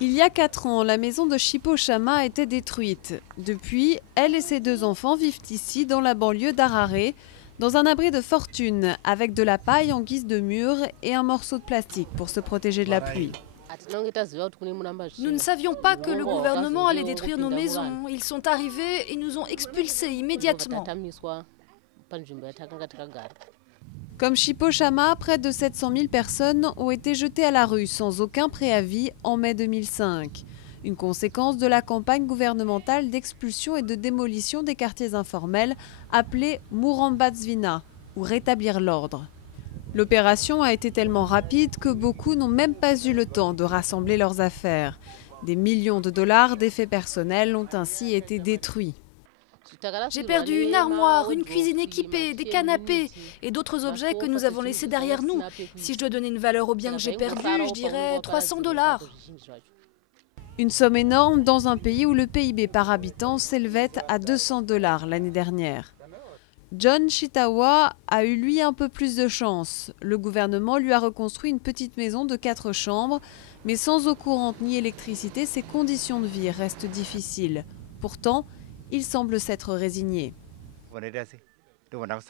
Il y a 4 ans, la maison de Chipo Chama a été détruite. Depuis, elle et ses 2 enfants vivent ici, dans la banlieue d'Harare, dans un abri de fortune, avec de la paille en guise de mur et un morceau de plastique pour se protéger de la pluie. Nous ne savions pas que le gouvernement allait détruire nos maisons. Ils sont arrivés et nous ont expulsés immédiatement. Comme Chipo Chama, près de 700 000 personnes ont été jetées à la rue sans aucun préavis en mai 2005. Une conséquence de la campagne gouvernementale d'expulsion et de démolition des quartiers informels appelée Murambatsvina, ou rétablir l'ordre. L'opération a été tellement rapide que beaucoup n'ont même pas eu le temps de rassembler leurs affaires. Des millions de dollars d'effets personnels ont ainsi été détruits. J'ai perdu une armoire, une cuisine équipée, des canapés et d'autres objets que nous avons laissés derrière nous. Si je dois donner une valeur aux biens que j'ai perdus, je dirais $300. Une somme énorme dans un pays où le PIB par habitant s'élevait à $200 l'année dernière. John Chitawa a eu lui un peu plus de chance. Le gouvernement lui a reconstruit une petite maison de 4 chambres, mais sans eau courante ni électricité, ses conditions de vie restent difficiles. Pourtant, il semble s'être résigné.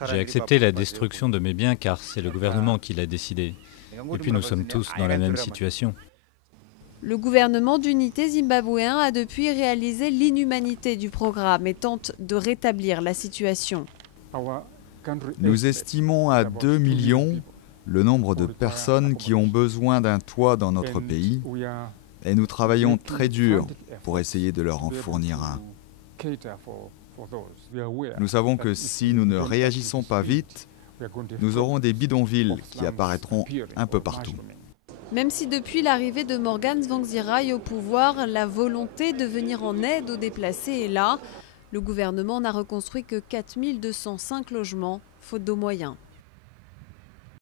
J'ai accepté la destruction de mes biens car c'est le gouvernement qui l'a décidé. Et puis nous sommes tous dans la même situation. Le gouvernement d'unité zimbabwéen a depuis réalisé l'inhumanité du programme et tente de rétablir la situation. Nous estimons à 2 millions le nombre de personnes qui ont besoin d'un toit dans notre pays et nous travaillons très dur pour essayer de leur en fournir un. Nous savons que si nous ne réagissons pas vite, nous aurons des bidonvilles qui apparaîtront un peu partout. Même si depuis l'arrivée de Morgan Tsvangirai au pouvoir, la volonté de venir en aide aux déplacés est là, le gouvernement n'a reconstruit que 4205 logements, faute de moyens.